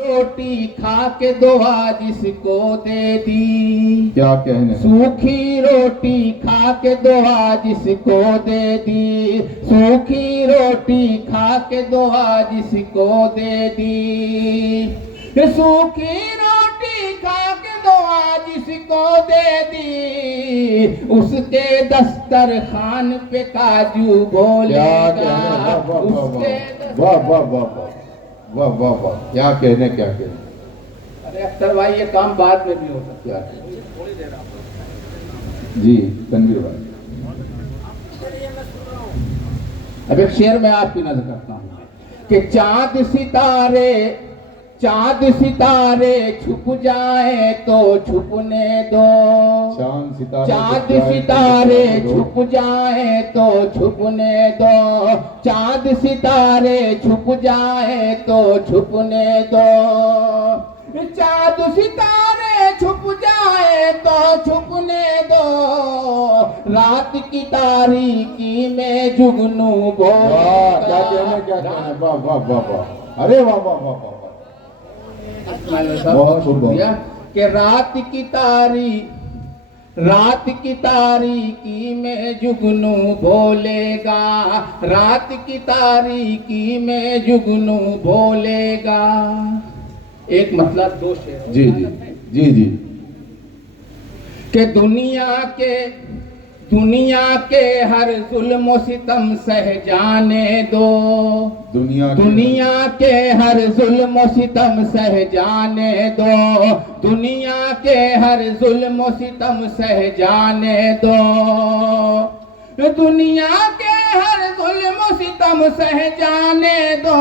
रोटी खा के दुआ जिसको दे दी, क्या कहने, सूखी रोटी खा के दुआ जिसको दे दी, सूखी रोटी खा के दुआ जिसको दे दी, सूखी रोटी खा के दुआ जिसको दे दी, उसके दस्तरखान पे काजू बोलेगा, उसके वाह वाह वाह वाह वाह वाह, क्या कहने क्या कहने। अरे अख्तर भाई ये काम बाद में भी हो सकता है। जी तनवीर भाई, अब एक शेर में आपकी नजर करता हूँ कि चांद सितारे छुप जाए तो छुपने दो, चांद सितारे छुप जाए तो छुपने दो, चांद सितारे छुप जाए तो छुपने दो, चांद सितारे छुप जाए तो छुपने दो, रात की तारीकी में जुगनू बोलेगा। क्या कहने क्या कहने, वाह वाह वाह वाह, अरे वाह वाह वाह वाह, बहुत शुक्रिया कि रात की तारीकी में जुगनू बोलेगा, रात की तारीकी में जुगनू बोलेगा। एक मतलब दो शेर। जी जी जी जी, कि दुनिया के हर जुल्म सितम सह जाने दो, दुनिया के हर जुल्म सितम सह जाने दो, दुनिया के हर जुल्म सितम सह जाने दो, दुनिया के हर जुल्म सितम सह जाने दो,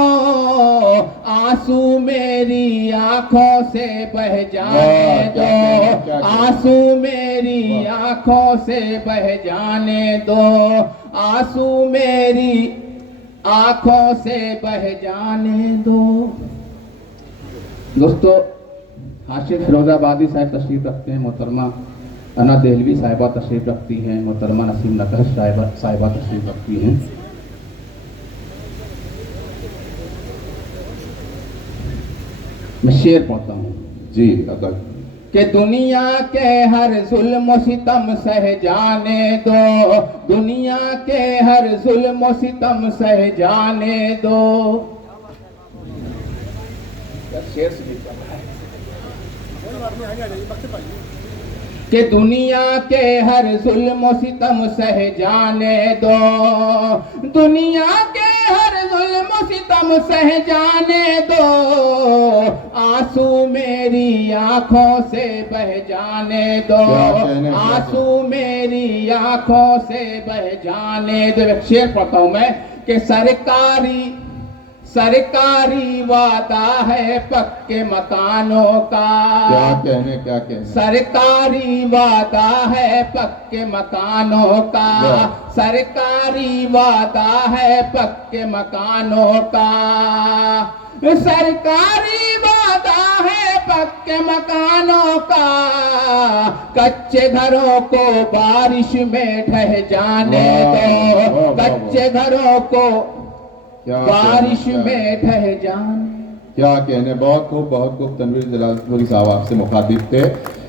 आंसू मेरी आंखों से बह जाने दो, आंसू मेरी आंखों से बह जाने दो, आंसू मेरी आंखों से बह जाने दो। दोस्तों, हाशिम फिरोजाबादी साहब तशरीफ रखते हैं, मोहतरमा अना देहलवी साहिबा तशरीफ रखती हैं, मोहतरमा नसीम नकश साहिबा तशरीफ रखती हैं। मैं शेर पढ़ता हूँ जी अगर कि दुनिया के हर जुल्म सितम सह जाने दो, दुनिया के हर जुल्म सितम सह जाने दो। शेर से कि दुनिया के हर जुल्म सितम सह जाने दो, दुनिया के हर जुल्म सितम सह जाने दो, आंसू मेरी आंखों से बह जाने दो, आंसू मेरी आंखों से बह जाने दो। एक शेर पढ़ता हूं मैं कि सरकारी वादा है पक्के मकानों का, क्या कहने क्या कहने, सरकारी वादा है पक्के मकानों का, सरकारी वादा है पक्के मकानों का, सरकारी वादा है पक्के मकानों का, कच्चे घरों को बारिश में ढह जाने दो, कच्चे घरों को बारिश में ढह जाने। क्या कहने, बहुत खूब तनवीर जलालपुरी साहब आपसे मुखातिब थे।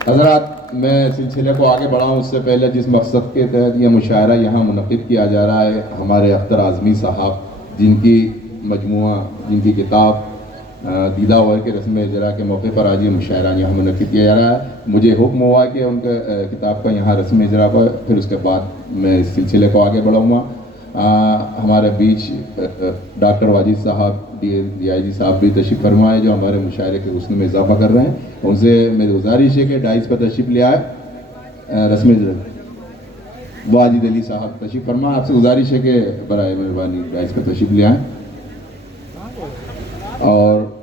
हजरात, मैं सिलसिले को आगे बढ़ाऊं उससे पहले जिस मकसद के तहत यह मुशायरा यहाँ मुनक़िद किया जा रहा है, हमारे अख्तर आज़मी साहब जिनकी मजमुआ, जिनकी किताब दीदा वर के रस्म इजरा के मौके पर आज ये मुशायरा यहाँ मुनक़िद किया जा रहा है, मुझे हुक्म हुआ कि उनके किताब का यहाँ रस्म इजरा पर, फिर उसके बाद मैं इस सिलसिले को आगे बढ़ाऊँगा। हमारे बीच डॉक्टर वाजिद साहब DIG साहब भी तशरीफ़ फरमा है, जो हमारे मुशायरे के हुस्न में इजाफा कर रहे हैं। उनसे मेरी गुजारिश है कि डाइस पर तशरीफ़ ले आए। रस्म वाजिद अली साहब तशरीफ़ फरमा, आपसे गुजारिश है कि बराए मेहरबानी डाइस पर तशरीफ़ ले आए। और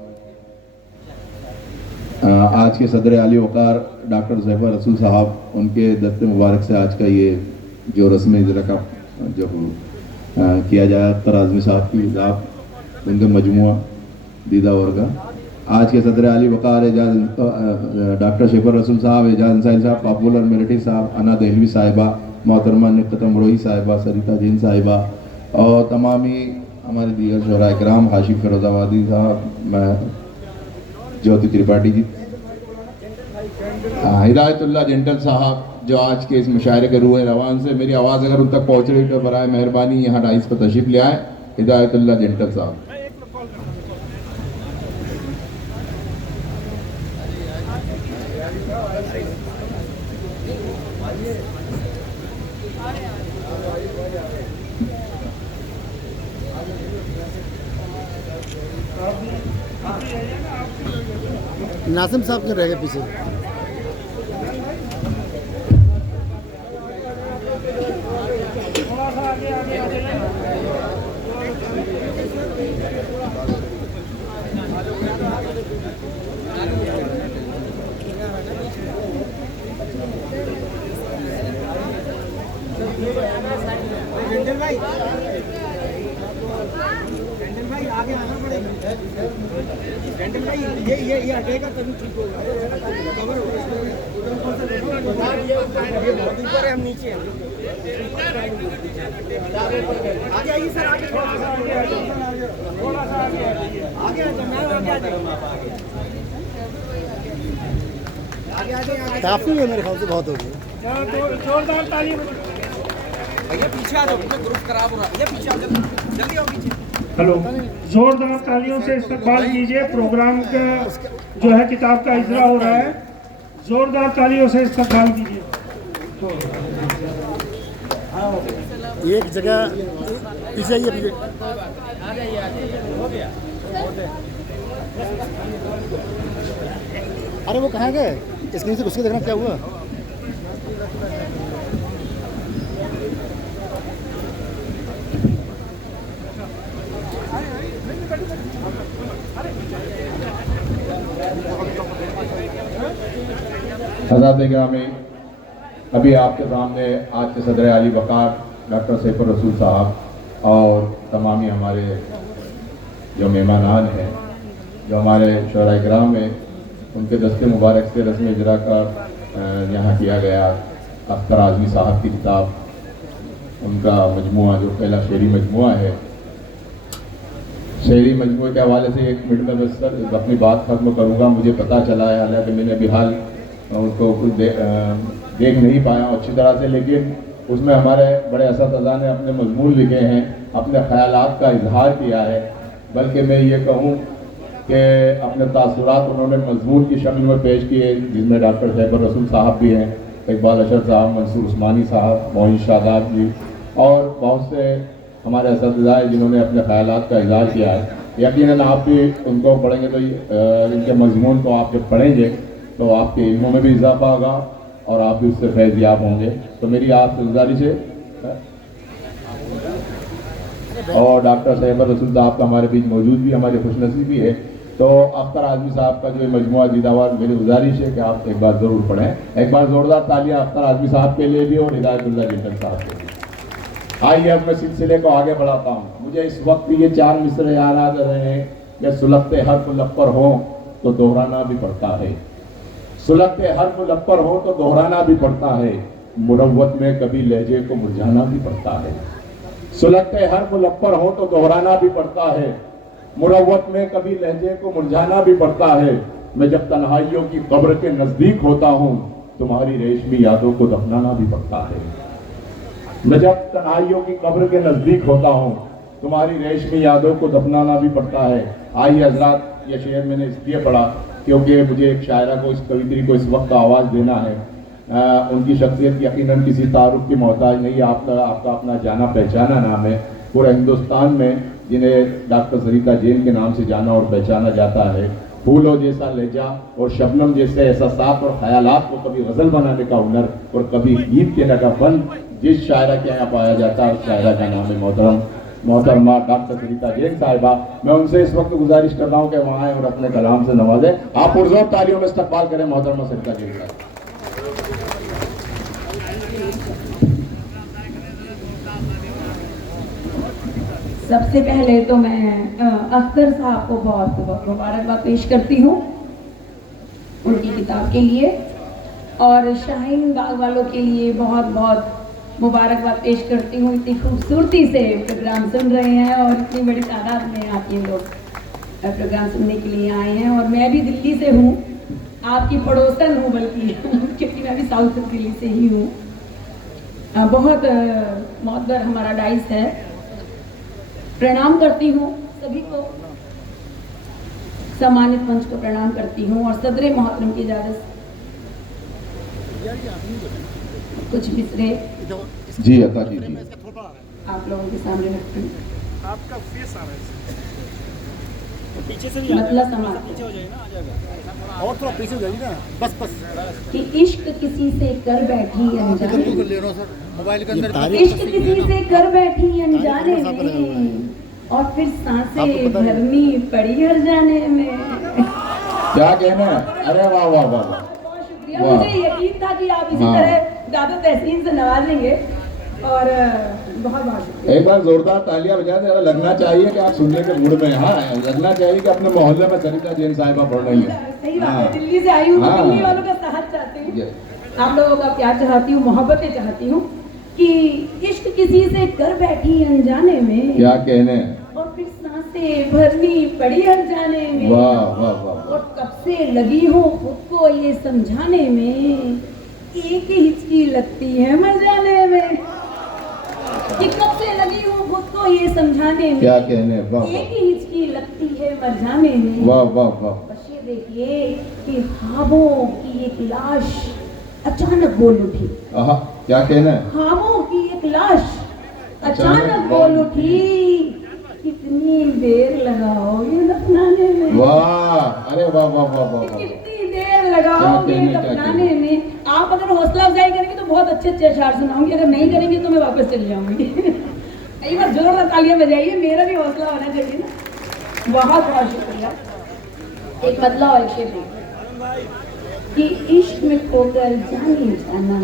आज के सदर आली वक़ार डॉक्टर ज़फ़र रसूल साहब, उनके दस्ते मुबारक से आज का ये जो रस्म इजरा का जब किया जाए, अख्तर आज़मी साहब की किताब, उनके मजमुआ दीदा वर्गा, आज के सदर आली वक़ार डॉक्टर शेफर रसूल साहब, एजाज अंसारी साहब, पॉपुलर मेरिटी साहब, अना देहलवी साहिबा, मोहतरमा निक़त मरोही साहिबा, सरिता जैन साहिबा और तमामी हमारे दीगर शोहरा इकराम, हाशिम फिरोजाबादी साहब, मैं ज्योति त्रिपाठी जी, हिदायतुल्लाह जेंटल साहब जो आज के इस मुशायरे के रूह रवान से मेरी आवाज़ अगर उन तक पहुँच रही तो बराए मेहरबानी यहाँ डाइस पर तशरीफ ले आए। हिदायतुल्लाह जेंटल साहब। नासिम साहब क्यों रह गए पीछे? आगे आना पड़ेगा। भाई ये हटेगा तभी ठीक होगा। कवर ऊपर है, हम नीचे हैं। आगे आइए सर, आगे थोड़ा सा आगे आगे काफी है मेरे ख्याल से, बहुत हो गई। जोरदार ताली। भैया पीछे आ जाओ, ग्रुप खराब हो रहा है। ये पीछे आ जाओ, जल्दी आओ पीछे। हेलो, जोरदार तालियों से इस्तकबाल कीजिए। प्रोग्राम का जो है किताब का इजरा हो रहा है, जोरदार तालियों से इस्तकबाल कीजिए। एक जगह पीछे आइए, पीछे अरे वो कहाँ गए? स्क्रीन से घुस के देखना क्या हुआ। हज़रात गिरामी, अभी आपके सामने आज के सदर आली वक़ार डॉक्टर सैफुर रसूल साहब और तमामी हमारे जो मेहमानान हैं, जो हमारे शोराए किराम में उनके दस्ते मुबारक से रस्म इजरा का यहाँ किया गया अख्तर आज़मी साहब की किताब, उनका मजमुआ जो पहला शेरी मजमुआ है, शेरी मजमुए के हवाले से 1 मिनट में बस सर अपनी बात ख़त्म करूँगा। मुझे पता चला है, हालांकि मैंने अभी हाल उनको कुछ देख नहीं पाया अच्छी तरह से, लेकिन उसमें हमारे बड़े असतिज़ा ने अपने मजमून लिखे हैं, अपने ख़यालात का इजहार किया है। बल्कि मैं ये कहूँ कि अपने तासुरात उन्होंने मजमून की शक्ल में पेश किए, जिसमें डॉक्टर सैफुर रसूल साहब भी हैं, इकबाल अशर साहब, मंसूर उस्मानी साहब, मोइन शादाब जी और बहुत से हमारे असतिज़ा हैं जिन्होंने अपने ख़यालात का इजहार किया है। यकीनन आप भी उनको पढ़ेंगे तो इनके मजमून को आप जब पढ़ेंगे तो आपके इल्मों में भी इजाफा होगा और आप भी उससे फैज़याब होंगे। तो मेरी आपसे गुजारिश है, और डॉक्टर सैफुर रसूल साहब का हमारे बीच मौजूद भी हमारी खुशनसीबी है, तो अख्तर आज़मी साहब का जो मजमुआ दीदावार, मेरी गुजारिश है कि आप एक बार ज़रूर पढ़ें। एक बार ज़ोरदार तालियां अख्तर आज़मी साहब के लिए भी और हिदायतुल्लाह जेंटल साहब के लिए। आइए अब मैं सिलसिले को आगे बढ़ाता हूँ। मुझे इस वक्त ये 4 मिसरे याद आ रहे हैं कि सुलगते हर्फ लब पर हो तो दोहराना भी पड़ता है, सुलगते हर्फ लब पर हो तो दोहराना भी पड़ता है, मुरव्वत में कभी लहजे को मुरझाना भी पड़ता है। सुलगते हर्फ लब पर हो तो दोहराना भी पड़ता है, मुरव्वत में कभी लहजे को मुरझाना भी पड़ता है। मैं जब तन्हाइयों की कब्र के नजदीक होता हूँ, तुम्हारी रेशमी यादों को दफनाना भी पड़ता है। मैं जब तन्हाइयों की कब्र के नजदीक होता हूँ, तुम्हारी रेशमी यादों को दफनाना भी पड़ता है। आइए हजरात, यह शेर मैंने इसलिए पढ़ा क्योंकि मुझे एक शायरा को, इस कवित्री को इस वक्त आवाज़ देना है। उनकी शख्सियत यकीनन किसी तारुफ की मोहताज नहीं है, आपका अपना जाना पहचाना नाम है पूरे हिंदुस्तान में, जिन्हें डॉक्टर सरिता जैन के नाम से जाना और पहचाना जाता है। फूलों जैसा लहजा और शबनम जैसे एहसासात और ख्यालात को कभी गज़ल बनाने का हुनर और कभी गीत कहने का फन जिस शायरा के यहाँ पाया जाता है, उस शायरा का नाम है मोहतरमा डॉक्टर सरिता जैन साहिबा। मैं उनसे इस वक्त गुजारिश कर रहा हूँ कि वहाँ आए और अपने कलाम से नवाजें। आप पुरजोर तालियों में इस्तकबाल करें मोहतरमा सरिता जैन साहिबा। सबसे पहले तो मैं अख्तर साहब को बहुत बहुत मुबारकबाद पेश करती हूँ उनकी किताब के लिए, और शाहीन बाग वालों के लिए बहुत बहुत मुबारकबाद पेश करती हूँ। इतनी खूबसूरती से प्रोग्राम सुन रहे हैं और इतनी बड़ी तादाद में आप ये लोग प्रोग्राम सुनने के लिए आए हैं। और मैं भी दिल्ली से हूँ, आपकी पड़ोसन हूँ बल्कि क्योंकि मैं भी साउथ दिल्ली से ही हूँ। बहुत मौतबर हमारा डाइस है। प्रणाम करती हूँ सभी को, सम्मानित मंच को प्रणाम करती हूँ और सदर मोहतरम की इजाज़त कुछ मिसरे जी अता कीजिए। आप लोगों के सामने रखती हूँ। आपका फेस आ रहा है पीछे से भी मतलब समाज पीछे हो जाएगा ना, आ जाएगा। और थोड़ा पीछे हो जाइए ना, बस बस कि इश्क किसी से कर बैठी अनजाने में, ले रहा हूँ सर मोबाइल के अंदर। इश्क किसी से कर बैठी अनजाने में और फिर सांसें भरनी पड़ी हर जाने में। क्या कहना है? अरे वाह वाह वाह वाह। बहुत शुक्रिया, मुझे यकीन था कि आप इसी तरह दादा तहसीन से नवाजेंगे और बहुत बहुत शुक्रिया। एक बार जोरदार तालियां बजा दें। लगना चाहिए कि आप सुनने के मूड में, हाँ लगना चाहिए कि अपने मोहल्ले में सरिता जैन साहिबा पढ़ रही है। सही बात है, दिल्ली से आई हूँ, हाँ। दिल्ली वालों का साथ चाहती हूँ, आप लोगों का प्यार चाहती हूँ, मोहब्बतें चाहती हूँ कि इश्क किसी से कर बैठी अनजाने में, क्या कहने, और फिर सांसें भरनी पड़ी हर जाने में। वाह वाह वाह। और कब से लगी हूँ खुद को ये समझाने में, एक ही हिचकी लगती है मर जाने में। कि कब से लगी हूँ खुद को ये समझाने में, क्या कहने, वाह एक ही हिचकी लगती है मर जाने में। वाह वाह वाह। बस ये देखिए कि ख्वाबों की एक लाश अचानक बोल उठी। आहा, क्या कहना है? ख्वाबों की एक लाश अचानक बोल उठी, कितनी देर लगाओगे दफनाने में। वाह, अरे वाह वाह वाह वाह। कितनी देर लगाओगे क्या दफनाने में। आप अगर हौसला अफजाई करेंगे तो बहुत अच्छे अच्छे अशार सुनाऊंगी, अगर नहीं करेंगे तो मैं वापस चली जाऊंगी। एक बार जोरदार तालियां बजाइए, मेरा भी हौसला होना चाहिए ना। बहुत बहुत शुक्रिया। एक बदला और एक शेर कि इश्क में खोकर जाने जाना,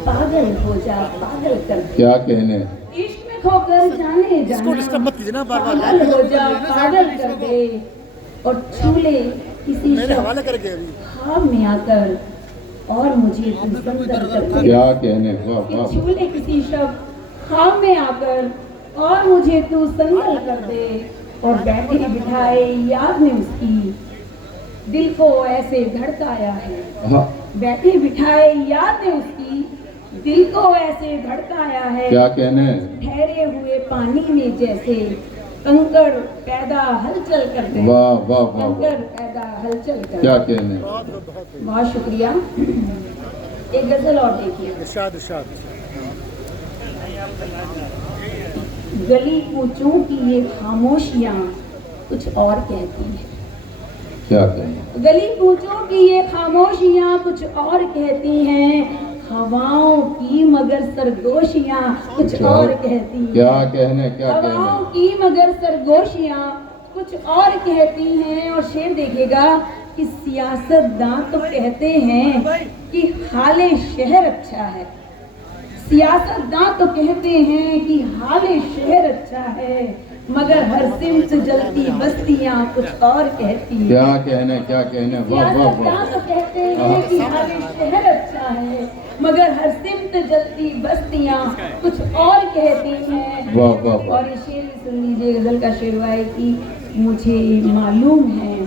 पागल हो जा पागल कर दे। क्या कहने, इश्क में खोकर जाने इसको डिस्टर्ब जाना, मत कीजिए ना बार बार। पागल हो जा पागल कर दे और छूले किसी मेरे शख्स हवाले करके अभी ख्वाब में आकर और मुझे तू संदर कर दे। क्या कहने, वाह कि वाह। छूले किसी शख्स ख्वाब में आकर और मुझे तू संदर कर दे और बैठे बिठाए याद ने उसकी दिल को ऐसे धड़काया है। हाँ, बैठे बिठाए याद ने उसकी दिल को ऐसे धड़काया है। क्या कहने, ठहरे हुए पानी में जैसे कंकड़ पैदा हलचल कर दे। वाह वाह वाह वाह। कंकड़ पैदा हलचल कर क्या दे। कहने, बहुत शुक्रिया। एक गजल और देखिए। इरशाद इरशाद। गली कूचों की ये खामोशियाँ कुछ और कहती हैं। क्या कहने, गली कूचों की ये खामोशियाँ कुछ और कहती हैं। हवाओं की मगर सरगोशियाँ कुछ और कहती हैं। क्या कहने, क्या हवाओं कहने, की मगर सरगोशियाँ कुछ और कहती हैं। और शेर देखिएगा कि सियासतदान तो कहते हैं कि हाले शहर अच्छा है। सियासतदान तो कहते हैं कि हाले शहर अच्छा है, मगर हर सिमत जलती बस्तियां कुछ और कहती हैं। क्या कहने, क्या कहने, वाह वाह सियासतदान वाह। तो कहते हैं कि हाले शहर अच्छा है, मगर हर सिमत जलती बस्तियां कुछ और कहती हैं। वाह वाह वाह। और ये शेर भी सुन लीजिए, गजल का शेर हुआ है कि मुझे मालूम है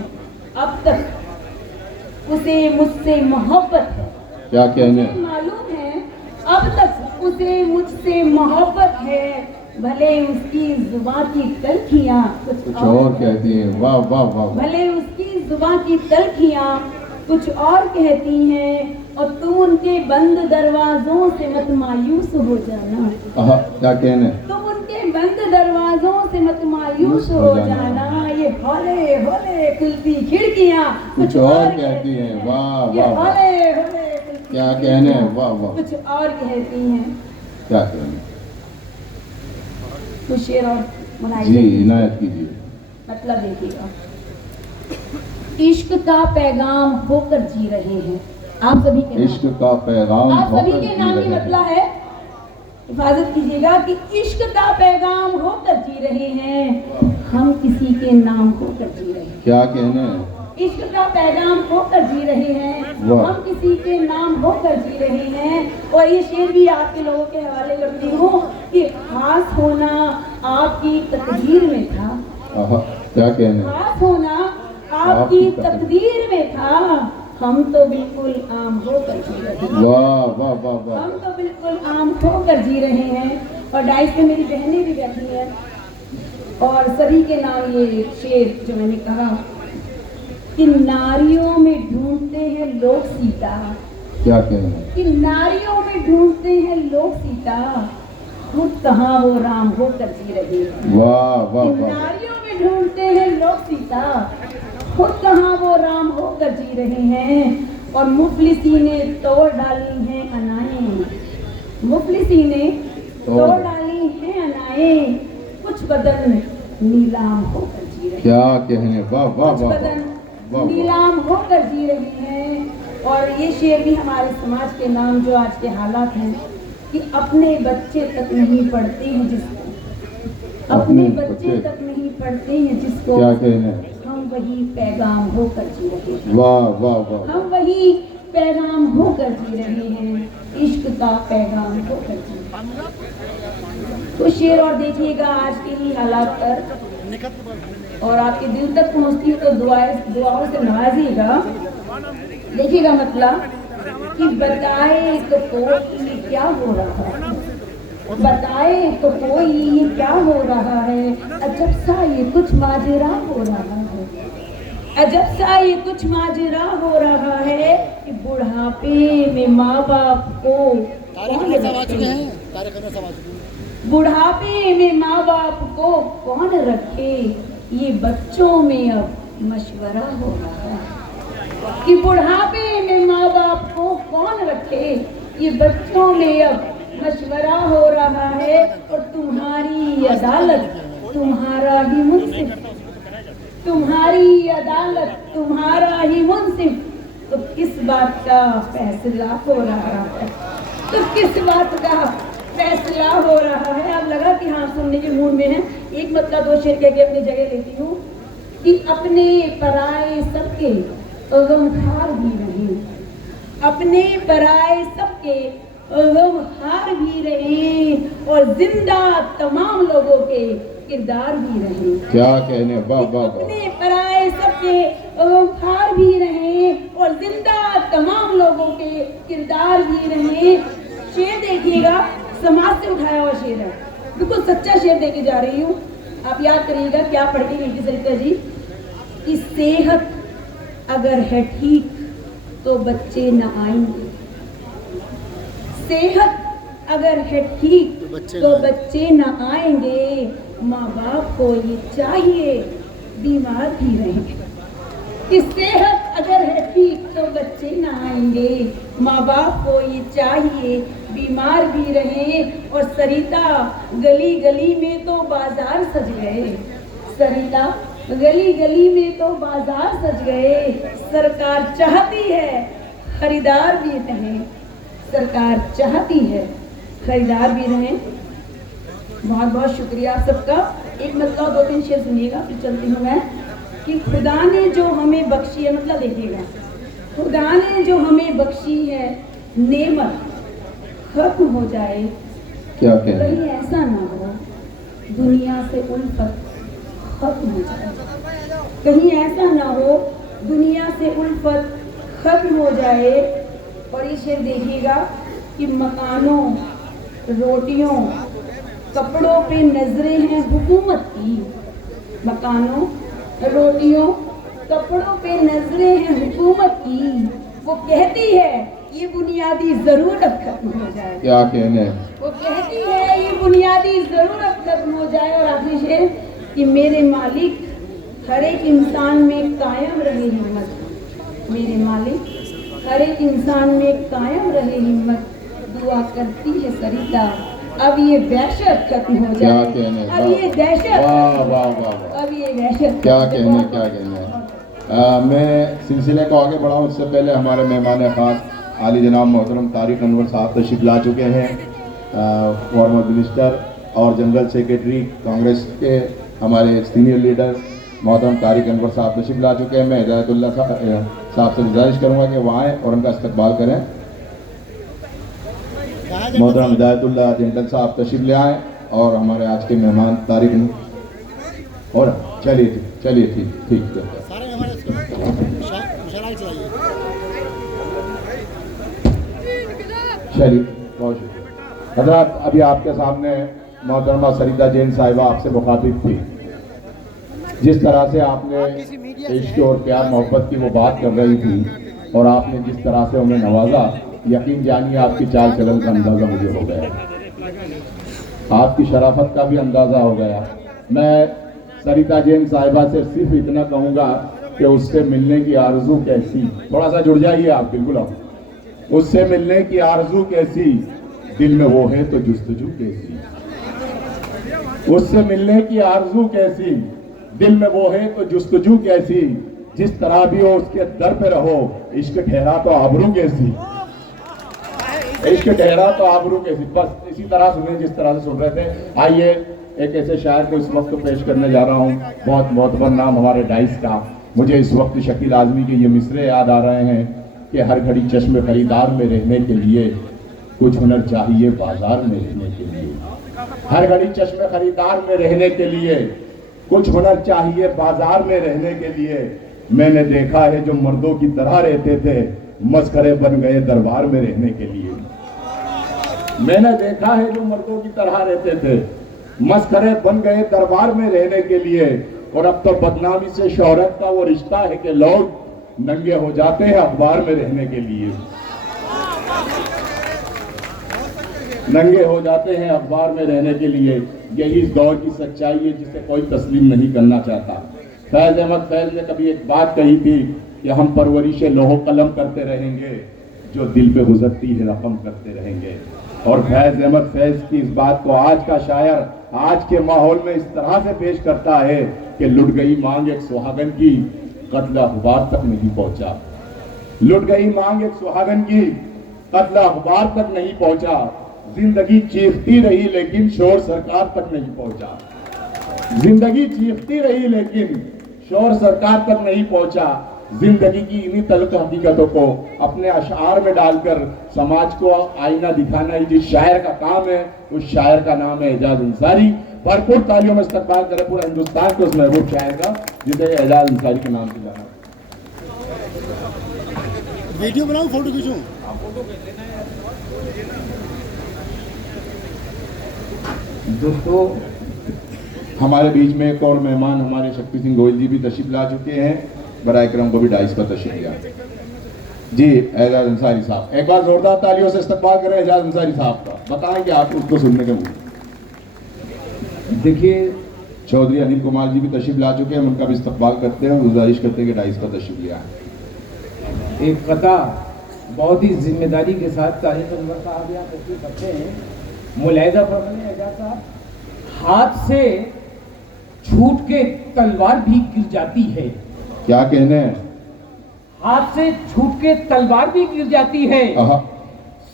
अब तक उसे मुझसे मोहब्बत है। क्या कहने, मुझे मालूम है अब तक उसे मुझसे मोहब्बत है, भले उसकी जुबान की तलखियाँ कुछ और कहती है। वाह वाह वाह वाह। भले उसकी जुबान की तलखियाँ कुछ और कहती हैं। और तुम उनके बंद दरवाजों से मत मायूस हो जाना। आहा, क्या कहने, तुम उनके बंद दरवाजों से मत मायूस हो जाना। ये हौले हौले खुलती खिड़कियाँ कुछ और कहती हैं। वाह ये वाह वाह। हौले हौले खुलती क्या कहने, वाह वाह। कुछ और कहती हैं। क्या कहने, कुछ शेर और जी बनाइए। इनायत कीजिए। मतलब देखिएगा, इश्क का पैगाम होकर जी रहे हैं आप सभी के इश्क नाम। का पैगाम आप सभी होकर के जी नाम रहे की हैं। मतलब है, हिफाजत कीजिएगा कि इश्क का पैगाम होकर जी रहे हैं, हम किसी के नाम होकर जी रहे हैं। क्या कहने, इश्क का पैगाम होकर जी रहे हैं, वाह। हम किसी के नाम होकर जी रहे हैं। और ये शेर भी आपके लोगों के हवाले करती हूँ कि खास होना आपकी तकदीर में था। आहा, क्या कहने खास होना आपकी तकदीर में था। हम तो बिल्कुल आम होकर जी रहे हैं। वाह वाह वाह वाह हम तो बिल्कुल आम होकर जी रहे हैं। और डाइस पे मेरी बहनें भी बैठी हैं और सभी के नाम ये शेर जो मैंने कहा कि नारियों में ढूंढते हैं लोग सीता, क्या कहने कि नारियों में ढूंढते हैं लोग सीता, खुद कहाँ वो राम होकर जी रहे हैं। वाह वाह कि वाह नारियों में ढूंढते हैं लोग सीता, खुद कहाँ वो राम होकर जी रहे हैं। और मुफलिसी ने तोड़ डाली हैं अनाएं, मुफलिसी ने तोड़ डाली हैं अनाएं, कुछ बदन नीलाम होकर जी रहे हैं। क्या कहने वाह वाह कुछ वाह बदन वाह वाह नीलाम होकर जी रहे हैं। और ये शेर भी हमारे समाज के नाम जो आज के हालात हैं कि अपने बच्चे तक नहीं पढ़ते हैं जिसको, अपने बच्चे तक नहीं पढ़ते हैं जिसको, क्या कहने हम वही पैगाम होकर जी रहे हैं। वाह वाह वाह हम वही पैगाम होकर जी रहे हैं, इश्क का पैगाम होकर जी रहे हैं। तो शेर और देखिएगा आज के ही हालात पर और आपके दिल तक पहुंचती हो तो दुआओं से नवाजिएगा। देखिएगा मतलब कि बताए तो कोई क्या हो रहा है, बताए तो कोई ये क्या हो रहा है, अजब सा ये कुछ माजरा हो रहा है, अजब सा ये कुछ माजरा हो रहा है कि बुढ़ापे में माँ बाप को कौन रखे, बुढ़ापे में माँ बाप को कौन रखे, ये बच्चों में अब मशवरा हो रहा है कि बुढ़ापे में माँ बाप को कौन रखे, ये बच्चों में अब मशवरा हो रहा है। और तुम्हारी अदालत तुम्हारा ही मुंसिफ, तुम्हारी अदालत तुम्हारा ही मुंसिफ, तो किस बात का फैसला हो रहा है, तो किस बात का फैसला हो रहा है। अब लगा कि हाँ सुनने के मूड में है, एक मतलब दो शेर कह के अपनी जगह लेती हूँ कि अपने पराए सबके गमखार भी रहे, अपने पराए सबके गमखार भी रहे और जिंदा तमाम लोगों के किरदार भी रहे। क्या कहने वाह वाह वाह अपने पराए सबके गमखार भी रहे और जिंदा तमाम लोगों के किरदार भी रहे। शेर देखिएगा, समाज से उठाया हुआ शेर है, बिल्कुल सच्चा शेर देके जा रही हूँ। आप याद करिएगा क्या पढ़ के गई थी सरिता जी कि सेहत अगर है ठीक तो बच्चे न आएंगे, सेहत अगर है ठीक तो बच्चे न आएंगे, माँ बाप को ये चाहिए बीमार भी रहेंगे, कि सेहत अगर है ठीक तो बच्चे न आएंगे, माँ बाप को ये चाहिए बीमार भी रहे। और सरिता गली गली में तो बाजार सज गए, सरिता गली गली में तो बाजार सज गए, सरकार चाहती है खरीदार भी रहें, सरकार चाहती है खरीदार भी रहें। बहुत बहुत शुक्रिया आप सबका। एक मतलब दो तीन शेर सुनिएगा फिर चलती हूँ मैं कि खुदा ने जो हमें बख्शी है, मतलब देखिएगा, खुदा ने जो हमें बख्शी है नेमत खत्म हो जाए, क्या कहने कहीं ऐसा ना हो दुनिया से उल्फत खत्म हो जाए, कहीं ऐसा ना हो दुनिया से उल्फत खत्म हो जाए। और ये शेर देखिएगा कि मकानों रोटियों कपड़ों पे नजरें हैं हुकूमत की, मकानों रोटियों कपड़ों पे नजरें हैं हुकूमत की, वो कहती है ये बुनियादी जरूरत खत्म हो जाए, क्या कहने वो कहती है ये बुनियादी जरूरत खत्म हो जाए। और आखिरी शेर कि मेरे मालिक हर एक इंसान में कायम रहे हिम्मत, मेरे मालिक हर एक इंसान में कायम रहे हिम्मत, दुआ करती है सरिता अब ये दहशत खत्म हो क्या जाए, कहने अब ये दहशत, वाह वाह वाह वाह अब ये दहशत क्या कहने क्या कहने। मैं सिलसिले को आगे बढ़ाऊं उससे पहले हमारे मेहमान खास आली जनाब मोहतरम तारिक अनवर साहब तशरीफ ला चुके हैं, फॉर्मर मिनिस्टर और जनरल सेक्रेटरी कांग्रेस के हमारे सीनियर लीडर मोहतरम तारिक अनवर साहब तशरीफ ला चुके हैं। मैं हिदायतुल्लाह साहब से गुजारिश करूँगा कि वो आएँ और उनका इस्तकबाल करें। मोहतरम हिदायतुल्लाह जेंटल साहब तशरीफ ले आएँ और हमारे आज के मेहमान तारिक और चलिए चलिए ठीक ठीक है। सारे हमारे मुशायरा चलाइए। चलिए बहुत शुक्रिया। हजरात, अभी आपके सामने मोहतरमा सरिता जैन साहिबा आपसे मुखातिब थी। जिस तरह से आपने इश्क और प्यार मोहब्बत की वो बात कर रही थी और आपने जिस तरह से उन्हें नवाजा, यकीन जानिए आपकी चाल चलन का अंदाज़ा मुझे हो गया, आपकी शराफत का भी अंदाज़ा हो गया। मैं सरिता जैन साहिबा से सिर्फ इतना कहूँगा कि उससे मिलने की आरजू कैसी, थोड़ा सा जुड़ जाइए आप, बिल्कुल आप, उससे मिलने की आरजू कैसी, दिल में वो है तो जुस्तजू कैसी, उससे मिलने की आरजू कैसी, दिल में वो है तो जुस्तजू कैसी, जिस तरह भी हो उसके दर पे रहो, इश्क ठहरा तो आबरू कैसी, इश्क ठहरा तो आबरू कैसी। बस इसी तरह सुने जिस तरह से सुन रहे थे। आइए एक ऐसे शायर को इस वक्त पेश करने जा रहा हूँ, बहुत मोतबर नाम हमारे डाइस का। मुझे इस वक्त शकील आजमी के ये मिसरे याद आ रहे हैं कि हर घड़ी चश्मे खरीदार में रहने के लिए कुछ हुनर चाहिए बाजार में रहने के लिए, हर घड़ी चश्मे खरीदार में रहने के लिए कुछ हुनर चाहिए बाजार में रहने के लिए। मैंने देखा है जो मर्दों की तरह रहते थे मस्खरे बन गए दरबार में रहने के लिए, मैंने देखा है जो मर्दों की तरह रहते थे मस्खरे बन गए दरबार में रहने के लिए। और अब तो बदनामी से शोहरत का वो रिश्ता है कि लोग नंगे हो जाते हैं अखबार में रहने के लिए, नंगे हो जाते हैं अखबार में रहने के लिए। यही इस दौर की सच्चाई है जिसे कोई तस्लीम नहीं करना चाहता। फैज अहमद फैज ने कभी एक बात कही थी कि हम परवरिश लोहो कलम करते रहेंगे, जो दिल पे गुजरती है रकम करते रहेंगे। और फैज अहमद फैज की इस बात को आज का शायर आज के माहौल में इस तरह से पेश करता है कि लुट गई मांग एक सुहागन की, कत्ल अखबार तक नहीं पहुंचा, लुट गई मांग एक सुहागन की, कत्ल अखबार तक नहीं पहुंचा, जिंदगी चीखती रही लेकिन शोर सरकार तक नहीं पहुंचा, जिंदगी चीखती रही लेकिन शोर सरकार तक नहीं पहुंचा। जिंदगी की इन्हीं तल्ख हकीकतों को अपने अशआर में डालकर समाज को आईना दिखाना ही जिस शायर का काम है, उस शायर का नाम है एजाज अंसारी। भरपूर तालियों में इस्तकबाल करें पूरा हिंदुस्तान के उस महबूब शायर का जिसे एजाज अंसारी के नाम से जाना। वीडियो बनाऊं फोटो खींचूं? दोस्तों, हमारे बीच में एक और मेहमान हमारे शक्ति सिंह गोयल जी भी तशरीफ ला चुके हैं। बराए करम को भी डाइस पर तशरीफ लिया जी। एजाज अंसारी साहब, एक बार जोरदार तालियों से इस्तकबाल करें एजाज अंसारी साहब का। बताएं कि आप उसको सुनने के लिए। देखिए, चौधरी अनिल कुमार जी भी तशरीफ ला चुके हैं, उनका भी इस्तकबाल करते हैं और गुजारिश करते हैं कि डाइस पर तशरीफ लिया। एक कथा बहुत ही जिम्मेदारी के साथ तारिक अनवर साहब यहाँ तशरीफ रखते हैं। मुलाहिजा फरमाने एजाज साहब, हाथ से छूट के तलवार भी गिर जाती है। क्या कहने हैं? हाथ से छूट के तलवार भी गिर जाती है,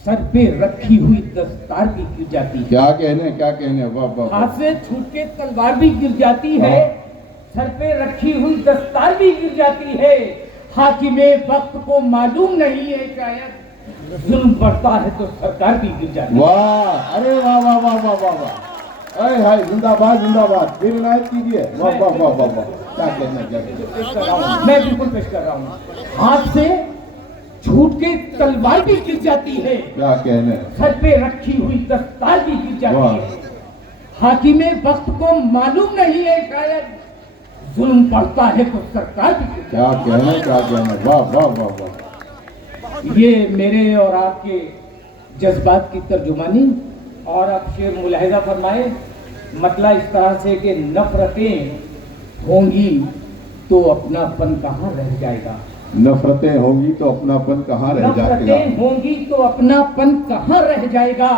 सर पे रखी हुई दस्तार भी गिर जाती है। क्या कहने, क्या कहने, वाह वाह। हाथ से छूट के तलवार भी गिर जाती है, सर पे रखी हुई दस्तार भी गिर जाती है। हाकिमे वक्त को मालूम नहीं है शायद जुल्म बढ़ता है तो सरकार भी गिर जाती है। वाह, अरे वाह वाह वाह वाह वाह वाह, अरे हाय, जिंदाबाद जिंदाबाद, फिर इनायत कीजिए। वाह वाह वाह वाह वाह, क्या कहना, क्या कहना। मैं बिल्कुल पेश कर रहा हूँ। हाथ से छूट के तलवार भी गिर जाती है, क्या कहने, सर पे रखी हुई दस्तार भी गिर जाती है। हाकिमे वक्त को मालूम नहीं है शायद जुल्म पड़ता है तो सरकार भी गिर जाती है। क्या कहना, क्या कहना, वाह वाह वाह वाह। ये मेरे और आपके जज्बात की तर्जुमानी। और अब शेर मुलाहिजा फरमाए, मतलब इस तरह से कि नफरतें होंगी तो अपनापन कहाँ रह जाएगा, नफरतें होंगी तो अपनापन कहाँ रह जाएगा, नफरतें होंगी तो अपनापन कहाँ रह जाएगा,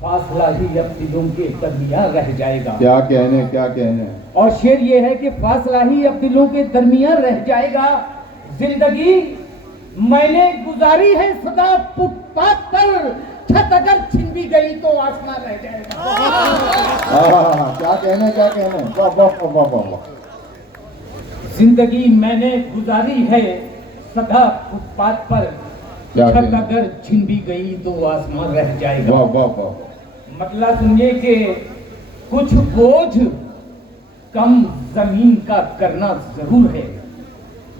फासला ही अब दिलों के दरमियान रह जाएगा। क्या कहने, क्या कहने। और शेर ये है कि फासला ही अब दिलों के दरमियान रह जाएगा। जिंदगी मैंने गुजारी है सदा फुटपाथ पर, छत अगर छिन भी गई तो आसमान रह जाएगा। क्या कहने, क्या कहने, वाह वाह वाह वाह वाह। जिंदगी मैंने गुजारी है सदा फुटपाथ पर, छत अगर छिन भी गई तो आसमान रह जाएगा। वाह वाह वाह। मतलब सुनिए कि कुछ बोझ कम जमीन का करना जरूर है।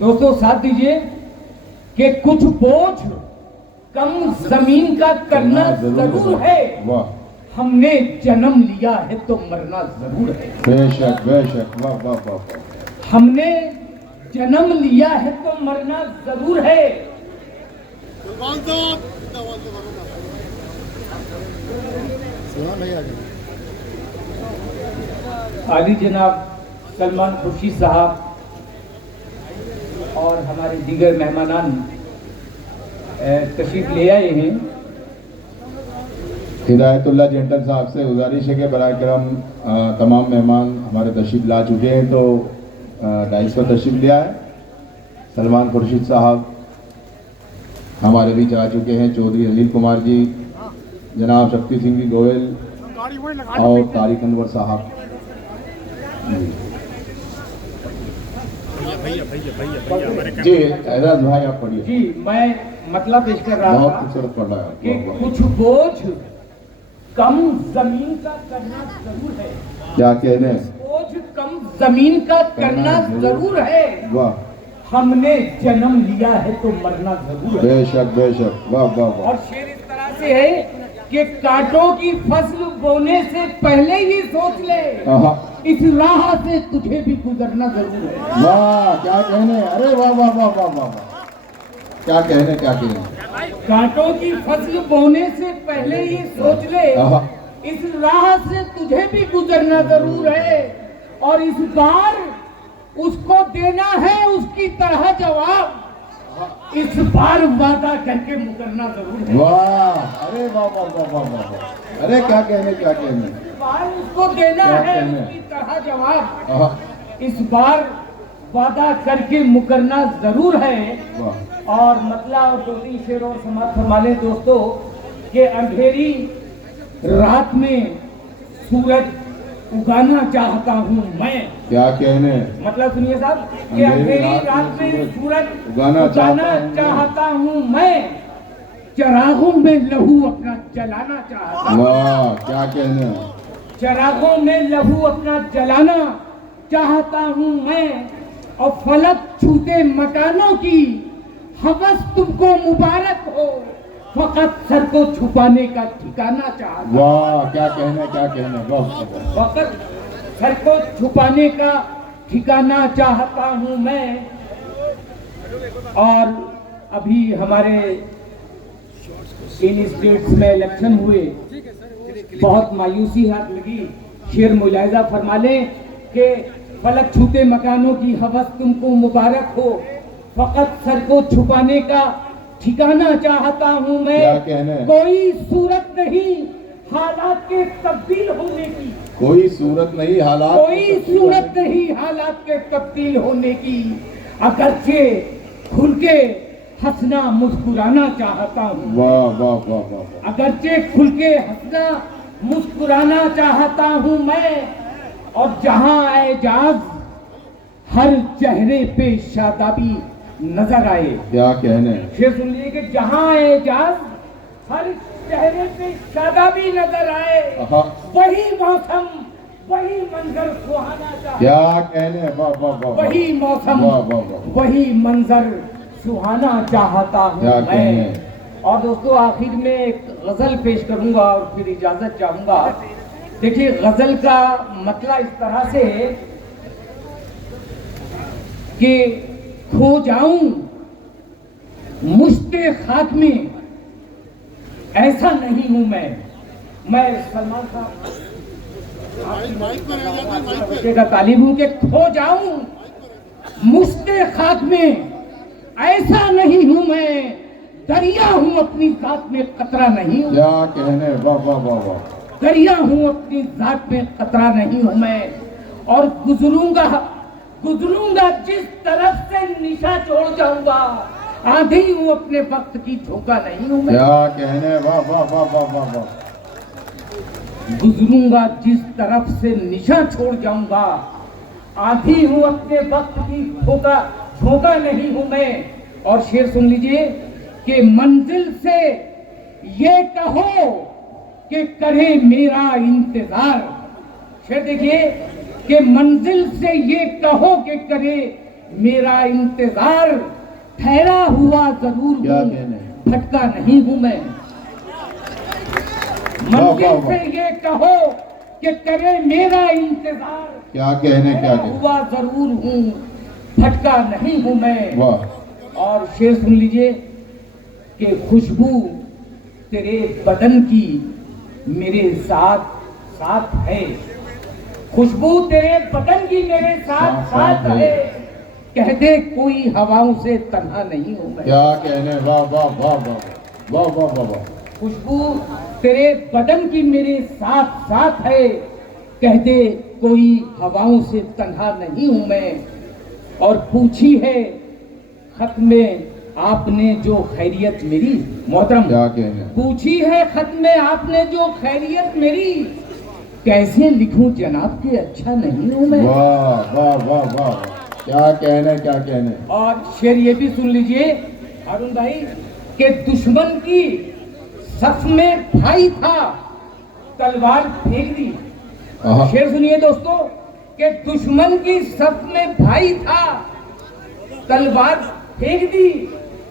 दोस्तों साथ दीजिए कि कुछ बोझ कम जमीन का करना जरूर है। वाह हमने जन्म लिया है तो मरना जरूर है। बेशक बेशक, वाह वाह वाह वाह। हमने जन्म लिया है तो मरना जरूर है। सलमान साहब सलमान भाई आ गए। आली जनाब सलमान खुर्शीद साहब और हमारे दीगर मेहमानान तशरीफ ले आए हैं। हिदायतुल्लाह जेंटल साहब से गुजारिश है कि बराए करम तमाम मेहमान हमारे तशरीफ ला चुके हैं तो डाइस पर तशरीफ लिया है। सलमान खुर्शीद साहब हमारे बीच आ चुके हैं। चौधरी अनिल कुमार जी, जनाब शक्ति सिंह जी गोयल और तारिक अनवर साहब। जी एजाज भाई आप पढ़िए। जी मैं मतलब पेश कर रहा बहुत था खूबसूरत पढ़ रहा कि है। कुछ बोझ कम जमीन का करना जरूर है। क्या कहने, बोझ कम जमीन का करना जरूर है। वाह हमने जन्म लिया है तो मरना जरूर है। बेशक बेशक, वाह वाह वाह। और शेर इस तरह से है कि कांटों की फसल बोने से पहले ही सोच ले, आहा, इस राह से तुझे भी गुजरना जरूर है। वाह क्या कहने, अरे वाह वाह वाह वाह वाह वाह। क्या कहने, क्या कहने। कांटों की फसल बोने से पहले ही सोच ले, आहा, इस राह से तुझे भी गुजरना जरूर है। और इस बार उसको देना है उसकी तरह जवाब, इस बार वादा करके मुकरना जरूर है। वाह, अरे वाह वाह वाह वाह वाह वाह। अरे क्या कहने, क्या कहने। इस बार उसको देना क्या है कहने? उसकी तरह जवाब, आहा, इस बार वादा करके मुकरना जरूर है। वाह और मतला और दूसरी शेर और समाज फरमाने दोस्तों कि अंधेरी रात में सूरज उगाना चाहता हूँ मैं। क्या कहने, मतलब सुनिए साहब कि अंधेरी रात में सूरज उगाना चाहता हूँ मैं, चरागों में लहू अपना जलाना चाहता हूँ। वाह क्या कहने। चरागों में लहू अपना जलाना चाहता हूँ मैं, और फलक छूते मकानों की हवस तुमको मुबारक हो, फकत सर को छुपाने का ठिकाना चाहता हूँ। वाह क्या कहने, क्या कहने, वाह वाह, वाह। फकत सर को छुपाने का ठिकाना चाहता हूँ मैं। और अभी हमारे इन स्टेट्स में इलेक्शन हुए, बहुत मायूसी हाथ लगी। शेर मुलायजा फरमा ले कि फलक छूते मकानों की हवस तुमको मुबारक हो, फकत सर को छुपाने का ठिकाना चाहता हूँ मैं। क्या कहने। कोई सूरत नहीं हालात के तब्दील होने की, कोई सूरत नहीं हालात, कोई सूरत नहीं हालात के तब्दील होने की, अगरचे खुल के हंसना मुस्कुराना चाहता हूँ। वाह वाह वाह वाह वाह। अगरचे खुल के हंसना मुस्कुराना चाहता हूँ मैं। और जहाँ एजाज हर चेहरे पे शादाबी नजर आए। क्या कहने। शेर सुन लीजिए कि जहाँ एजाज हर चेहरे पे शादाबी नजर आए, आहा, वही मौसम वही मंजर सुहाना चाहता, क्या कहने, वाह वाह वाह वाह। वही मौसम वाह वाह वाह। वही मंजर सुहाना चाहता हूँ क्या मैं। कहने। और दोस्तों आखिर में एक गजल पेश करूंगा और फिर इजाजत चाहूंगा। देखिए गजल का मतलब इस तरह से कि खो जाऊं मुश्ते खाक में, ऐसा नहीं हूं मैं सलमान साहब माइक पर आ जाते, माइक पे। बच्चे का तालिब हूं कि खो जाऊं मुश्ते खाक में, ऐसा नहीं हूं मैं, दरिया हूं अपनी जात में कतरा नहीं हूं। क्या कहने, वाह वाह वाह वाह। दरिया हूं अपनी जात में कतरा नहीं हूं मैं, और गुजरूंगा जिस तरफ से निशा छोड़ जाऊंगा, आंधी हूं अपने वक्त की झोंका नहीं हूं मैं। क्या कहने, वाह वाह वाह वाह वाह वाह। गुजरूंगा जिस तरफ से निशा छोड़ जाऊंगा, आंधी हूं अपने वक्त की झोंका नहीं हूं मैं। और शेर सुन लीजिए कि मंजिल से ये कहो कि करे मेरा इंतजार। शेर देखिए कि मंजिल से ये कहो कि करे मेरा इंतजार, ठहरा हुआ जरूर क्या हूं, कहने? भटका नहीं हूं मैं। मंजिल से ये कहो कि करे मेरा इंतजार, क्या कहने, क्या ठहरा कहने? हुआ जरूर हूं, भटका नहीं हूं मैं। वाह, और शेर सुन लीजिए कि खुशबू तेरे बदन की मेरे साथ साथ है, खुशबू तेरे बदन की मेरे साथ साथ है, कह दे कोई हवाओं से तन्हा नहीं हूं मैं। क्या कहने, वाह वाह वाह वाह वाह वाह वाह वाह। खुशबू तेरे बदन की मेरे साथ साथ है, कह दे कोई हवाओं से तन्हा नहीं हूं मैं। और पूछी है खत में आपने जो खैरियत मेरी, मोहतरम क्या कहने? पूछी है खत में आपने जो खैरियत मेरी, कैसे लिखूं जनाब के अच्छा नहीं हूं मैं। वाह वाह वाह वाह, क्या कहने, क्या कहने? और शेर ये भी सुन लीजिए हारून भाई कि दुश्मन की सफ में भाई था, तलवार फेंक दी। आहा, शेर सुनिए दोस्तों कि दुश्मन की सफ में भाई था, तलवार फेंक दी,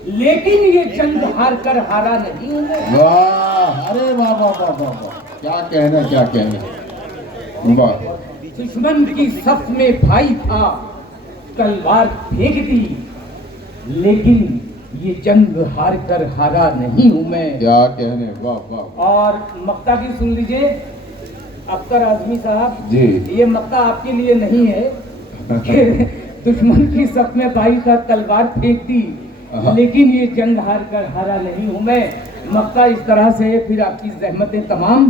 लेकिन ये जंग हार कर हारा नहीं हूं मैं। वाह, अरे वाह वाह वाह वाह वाह, क्या कहने, क्या कहने? वाह, दुश्मन की सफ में भाई था, तलवार फेंक दी, लेकिन ये जंग हार कर हारा नहीं हूं मैं। क्या कहने, वाह वाह। और मक्ता भी सुन लीजिए अख्तर आजमी साहब जी। ये मक्ता आपके लिए नहीं है कि दुश्मन की सफ में भाई था, तलवार फेंक दी, लेकिन ये जंग हार कर हारा नहीं हूं मैं। मक्ता इस तरह से है, फिर आपकी जहमतें तमाम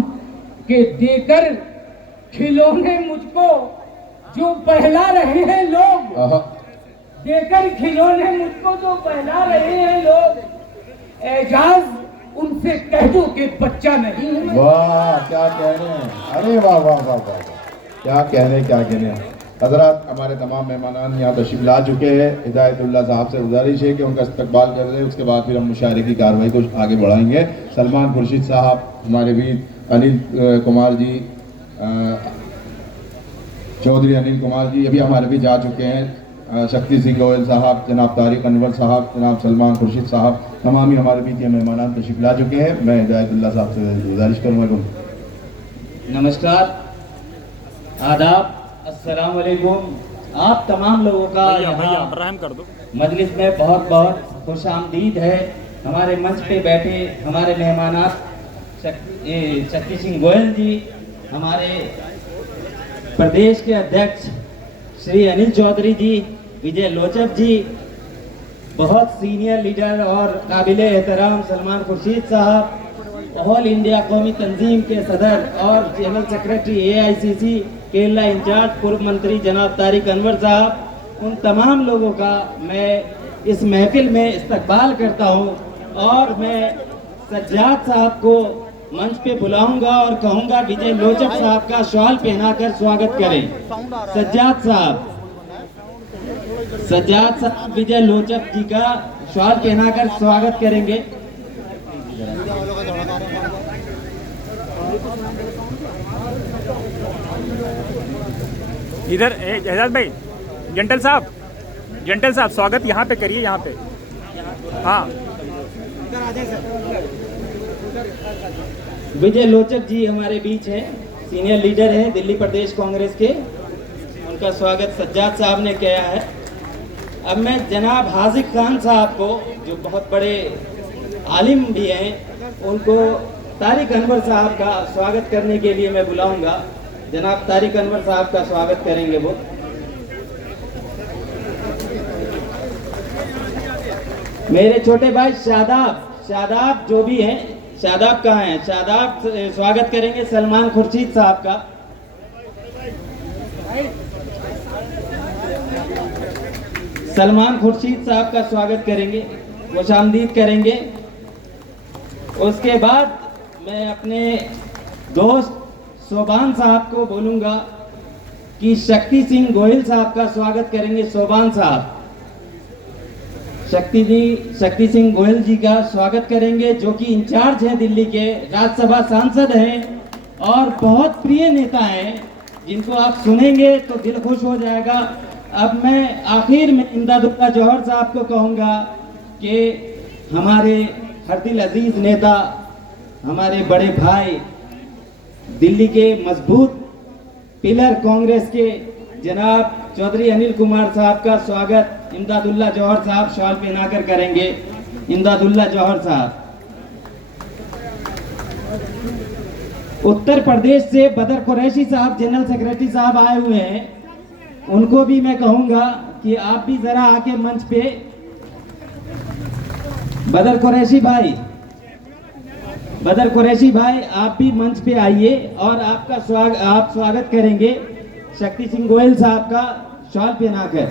के देकर खिलौने मुझको जो बहला रहे हैं लोग, आहा, देकर खिलौने मुझको जो बहला रहे हैं लोग, एजाज उनसे कह दो कि बच्चा नहीं हूं मैं। वाह, क्या कहने, अरे वाह वाह वाह वाह, क्या कहने, क्या कहने? हजरत हमारे तमाम मेहमान यहाँ तशरीफ ला चुके हैं। हिदायतुल्लाह साहब से गुजारिश है कि उनका इस्तकबाल कर दें, उसके बाद फिर हम मुशायरे की कार्रवाई को आगे बढ़ाएंगे। सलमान खुर्शीद साहब, हमारे वीर अनिल कुमार जी, चौधरी अनिल कुमार जी, अभी हमारे भी जा चुके हैं। शक्ति सिंह गोयल साहब, जनाब तारिक अनवर साहब, जनाब सलमान खुर्शीद साहब, तमाम ही हमारे बीच ये मेहमान तशरीफ ला चुके हैं। मैं हिदायतुल्लाह साहब से गुजारिश करूँगा। नमस्कार, आदाब, अस्सलाम वालेकुम। आप तमाम लोगों का यहाँ मजलिस में बहुत बहुत खुश आमदीद है। हमारे मंच पे बैठे हमारे मेहमान शक्ति सिंह गोयल जी, हमारे प्रदेश के अध्यक्ष श्री अनिल चौधरी जी, विजय लोचक जी, बहुत सीनियर लीडर और काबिल एहतराम सलमान खुर्शीद साहब, ऑल इंडिया कौमी तंजीम के सदर और general secretary AICC Kerala incharge पूर्व मंत्री जनाब तारिक अनवर साहब, उन तमाम लोगों का मैं इस महफिल में इस्तकबाल करता हूं। और मैं सज्जाद साहब को मंच पे बुलाऊंगा और कहूंगा विजय लोचक साहब का शॉल पहनाकर स्वागत करें। सज्जाद साहब विजय लोचक जी का शॉल पहनाकर स्वागत करेंगे। इधर एजाज भाई, जंटल साहब स्वागत यहाँ पे करिए, यहाँ पे। हाँ, विजय लोचक जी हमारे बीच हैं, सीनियर लीडर हैं दिल्ली प्रदेश कांग्रेस के, उनका स्वागत सज्जाद साहब ने किया है। अब मैं जनाब हाजिक खान साहब को, जो बहुत बड़े आलिम भी हैं, उनको तारिक अनवर साहब का स्वागत करने के लिए मैं बुलाऊंगा। जनाब तारिक अनवर साहब का स्वागत करेंगे वो। मेरे छोटे भाई शादाब जो भी हैं, शादाब कहाँ हैं? शादाब स्वागत करेंगे सलमान खुर्शीद साहब का। सलमान खुर्शीद साहब का स्वागत करेंगे, खुशामदीद करेंगे। उसके बाद मैं अपने दोस्त सोबान साहब को बोलूंगा कि शक्ति सिंह गोयल साहब का स्वागत करेंगे। सोबान साहब शक्ति सिंह गोयल जी का स्वागत करेंगे, जो कि इंचार्ज हैं दिल्ली के, राज्यसभा सांसद हैं और बहुत प्रिय नेता हैं, जिनको आप सुनेंगे तो दिल खुश हो जाएगा। अब मैं आखिर में इमदादुल्लाह जौहर साहब को कहूँगा कि हमारे हरदिल अजीज नेता, हमारे बड़े भाई, दिल्ली के मजबूत पिलर कांग्रेस के जनाब चौधरी अनिल कुमार साहब का स्वागत इमदादुल्लाह जौहर साहब शॉल पहनाकर करेंगे। इमदादुल्लाह जौहर साहब। उत्तर प्रदेश से बदर कुरैशी साहब जनरल सेक्रेटरी साहब आए हुए हैं, उनको भी मैं कहूंगा कि आप भी जरा आके मंच पे। बदर कुरैशी भाई, बदर कुरैशी भाई आप भी मंच पे आइए और आपका स्वागत करेंगे शक्ति सिंह गोयल साहब का शॉल पहनाकर।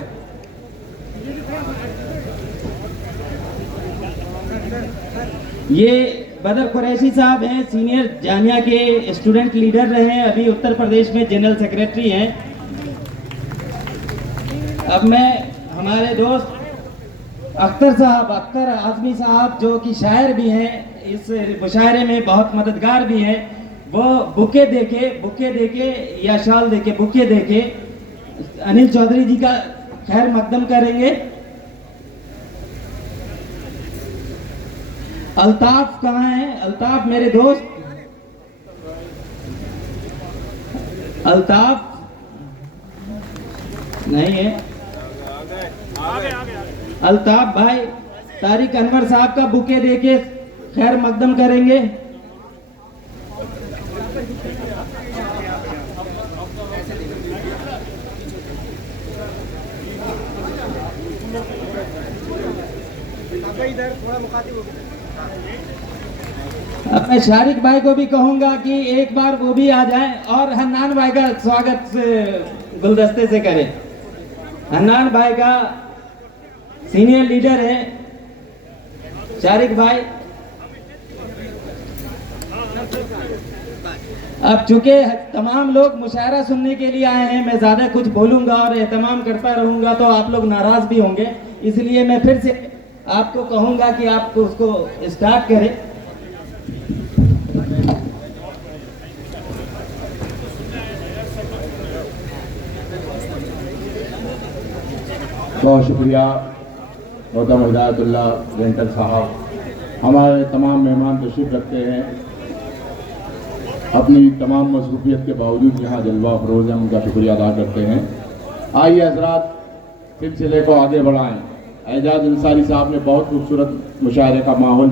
ये बदर कुरैशी साहब हैं, सीनियर जामिया के स्टूडेंट लीडर रहे हैं, अभी उत्तर प्रदेश में जनरल सेक्रेटरी हैं। अब मैं हमारे दोस्त अख्तर साहब, अख्तर आजमी साहब जो कि शायर भी हैं, इस मुशायरे में बहुत मददगार भी हैं, वो बुके देके या शॉल देके बुके देके अनिल चौधरी जी का खैर मकदम करेंगे। अल्ताफ कहाँ है? अल्ताफ मेरे दोस्त, अल्ताफ नहीं है। अल्ताफ भाई तारिक अनवर साहब का बुके देके खैर मकदम करेंगे। अब मैं शारिक भाई को भी कहूंगा कि एक बार वो भी आ जाएं और हन्नान भाई का स्वागत गुलदस्ते से करें। हन्नान भाई का सीनियर लीडर है शारिक भाई। अब चूंकि तमाम लोग मुशायरा सुनने के लिए आए हैं, मैं ज्यादा कुछ बोलूंगा और एहतमाम करता रहूंगा तो आप लोग नाराज भी होंगे, इसलिए मैं फिर से आपको कहूंगा कि आप उसको स्टार्ट करें। बहुत शुक्रिया मोहतरम हिदायतुल्लाह जेंटल साहब। हमारे तमाम मेहमान तशरीफ रखते हैं, अपनी तमाम मसरूफियत के बावजूद यहाँ जलवा अफरोज़ हैं, उनका शुक्रिया अदा करते हैं। आइए हज़रात सिलसिले को आगे बढ़ाएं। एजाज अंसारी साहब ने बहुत खूबसूरत मुशायरे का माहौल